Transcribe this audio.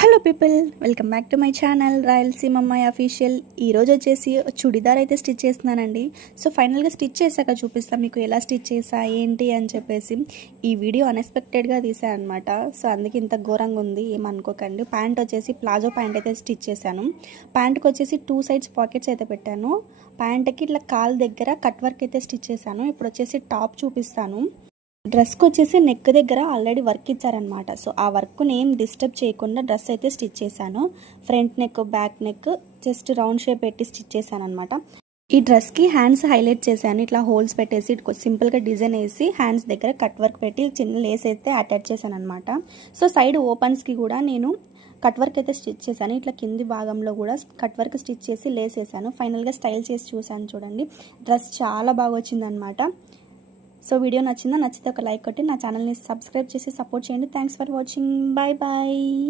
Hello people, welcome back to my channel Rayalaseema అమ్మాయి official. ఈరోజు వచ్చేసి చుడిదార్ అయితే స్టిచ్ చేస్తున్నానండి. సో ఫైనల్గా స్టిచ్ చేశాక చూపిస్తాను మీకు ఎలా స్టిచ్ చేసా ఏంటి అని చెప్పేసి. ఈ వీడియో అన్ఎక్స్పెక్టెడ్గా తీసాను అనమాట. సో అందుకే ఇంత ఘోరంగా ఉంది, ఏమనుకోకండి. ప్యాంట్ వచ్చేసి ప్లాజో ప్యాంట్ అయితే స్టిచ్ చేశాను. ప్యాంట్కి వచ్చేసి 2 సైడ్స్ పాకెట్స్ అయితే పెట్టాను. ప్యాంట్కి ఇట్లా కాల్ దగ్గర కట్ వర్క్ అయితే స్టిచ్ చేశాను. ఇప్పుడు వచ్చేసి టాప్ చూపిస్తాను. డ్రెస్కి వచ్చేసి నెక్ దగ్గర ఆల్రెడీ వర్క్ ఇచ్చారనమాట. సో ఆ వర్క్ని ఏం డిస్టర్బ్ చేయకుండా డ్రెస్ అయితే స్టిచ్ చేశాను. Front neck, back neck just round shape పెట్టి స్టిచ్ చేశాను అనమాట. ఈ డ్రెస్కి హ్యాండ్స్ హైలైట్ చేశాను. ఇట్లా హోల్స్ పెట్టేసి సింపుల్గా డిజైన్ వేసి హ్యాండ్స్ దగ్గర కట్ వర్క్ పెట్టి చిన్న లేస్ అయితే అటాచ్ చేశాను అనమాట. సో సైడ్ ఓపెన్స్కి కూడా నేను కట్ వర్క్ అయితే స్టిచ్ చేశాను. ఇట్లా కింది భాగంలో కూడా కట్ వర్క్ స్టిచ్ చేసి లేస్ వేసాను. ఫైనల్గా స్టైల్ చేసి చూశాను. చూడండి, డ్రెస్ చాలా బాగా వచ్చిందనమాట. సో వీడియో నచ్చితే ఒక లైక్ కొట్టి నా ఛానల్ని సబ్స్క్రైబ్ చేసి సపోర్ట్ చేయండి. Thanks for watching. Bye bye.